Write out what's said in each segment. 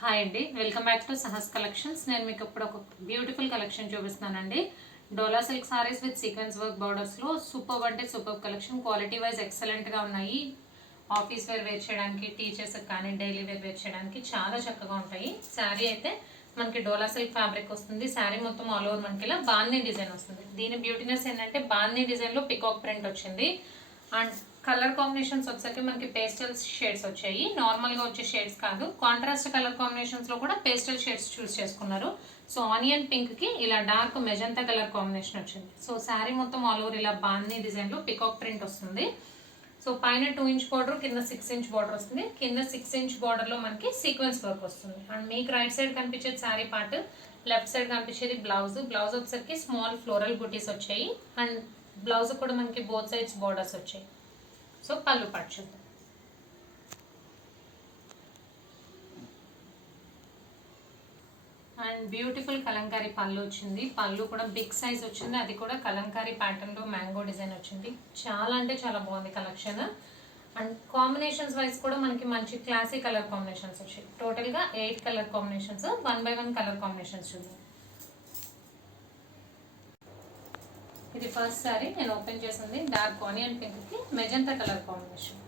Hi అండి, welcome back to Sahas collections. నేను మీకు ఇప్పుడు ఒక బ్యూటిఫుల్ కలెక్షన్ చూపిస్తున్నానండి. Dola silk saris with sequence work బార్డర్స్లో సూపర్ అంటే సూపర్ కలెక్షన్. క్వాలిటీ వైజ్ ఎక్సలెంట్గా ఉన్నాయి. ఆఫీస్ వేర్ వేర్ చేయడానికి, టీచర్స్ కానీ డైలీ వేర్ వేర్ చేయడానికి చాలా చక్కగా ఉంటాయి. శారీ అయితే మనకి డోలా సిల్క్ ఫ్యాబ్రిక్ వస్తుంది. శారీ మొత్తం ఆల్ ఓవర్ మనకి ఇలా బాందీ డిజైన్ వస్తుంది. దీని బ్యూటీనెస్ ఏంటంటే బాందీ డిజైన్లో పికాక్ ప్రింట్ వచ్చింది. అండ్ కలర్ కాంబినేషన్స్ వచ్చేసరికి మనకి పేస్టల్ షేడ్స్ వచ్చాయి. నార్మల్గా వచ్చే షేడ్స్ కాదు, కాంట్రాస్ట్ కలర్ కాంబినేషన్స్లో కూడా పేస్టల్ షేడ్స్ చూస్ చేసుకున్నారు. సో ఆనియన్ పింక్కి ఇలా డార్క్ మెజంతా కలర్ కాంబినేషన్ వచ్చింది. సో శారీ మొత్తం ఆల్ ఓవర్ ఇలా బాందీ డిజైన్లో పికాక్ ప్రింట్ వస్తుంది. సో పైన 2 ఇంచ్ బార్డర్, కింద 6 ఇంచ్ బార్డర్ వస్తుంది. కింద 6 ఇంచ్ బార్డర్లో మనకి సీక్వెన్స్ వర్క్ వస్తుంది. అండ్ మీకు రైట్ సైడ్ కనిపించేది శారీ పార్ట్, లెఫ్ట్ సైడ్ కనిపించేది బ్లౌజ్. బ్లౌజ్ వచ్చేసరికి స్మాల్ ఫ్లోరల్ బుటీస్ వచ్చాయి. అండ్ బ్లౌజ్ కూడా మనకి బోత్ సైడ్స్ బార్డర్స్ వచ్చాయి. సో పళ్ళు పార్ట్ చూద్దాం. అండ్ బ్యూటిఫుల్ కలంకారీ పళ్ళు వచ్చింది. పళ్ళు కూడా బిగ్ సైజ్ వచ్చింది. అది కూడా కలంకారీ ప్యాటర్న్లో మ్యాంగో డిజైన్ వచ్చింది. చాలా అంటే చాలా బాగుంది కలెక్షన్. అండ్ కాంబినేషన్స్ వైజ్ కూడా మనకి మంచి క్లాసీ కలర్ కాంబినేషన్స్ వచ్చాయి. టోటల్గా 8 colour combinations, 1 by 1 colour combinations చూద్దాం. ఇది ఫస్ట్ సారీ నేను ఓపెన్ చేసింది. డార్క్ ఆనియన్ పింక్కి మెజంతా కలర్ కాంబినేషన్.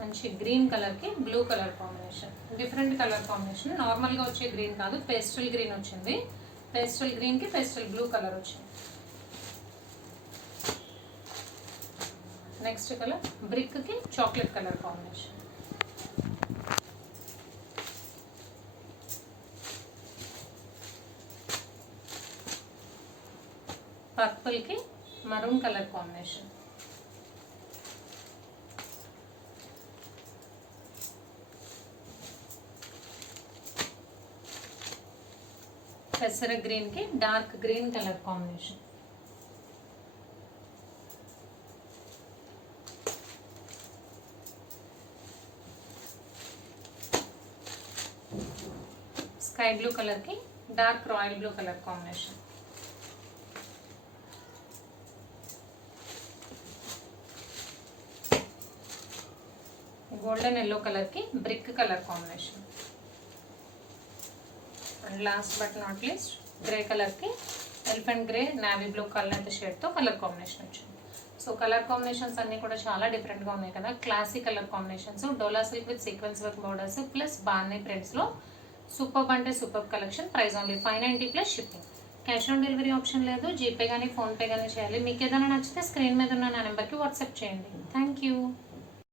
మంచి గ్రీన్ కలర్కి blue colour combination. Different colour combination. నార్మల్గా వచ్చే గ్రీన్ కాదు, పేస్టల్ గ్రీన్ వచ్చింది. పేస్టల్ గ్రీన్కి పేస్టల్ బ్లూ కలర్ వచ్చింది. నెక్స్ట్ కలర్ బ్రిక్కి చాక్లెట్ కలర్ కాంబినేషన్. పర్పుల్కి మరూన్ కలర్ కాంబినేషన్. పెసర గ్రీన్కి dark green colour combination. Sky blue కలర్కి dark royal blue colour combination. Golden yellow కలర్కి brick colour combination. And last but not least grey కలర్కి elephant grey navy blue colour షేడ్తో colour combination వచ్చింది. So colour combinations అన్నీ కూడా చాలా డిఫరెంట్గా ఉన్నాయి కదా. Classic colour combinations, dola silk with sequence work borders plus బాందీ ప్రింట్స్లో సూపర్ అంటే super collection. Price only 590 plus shipping. Cash on delivery option లేదు. జీపే కానీ ఫోన్పే కానీ చేయాలి. మీకు ఏదైనా నచ్చితే స్క్రీన్ మీద ఉన్న నా నెంబర్కి వాట్సాప్ చేయండి. Thank you.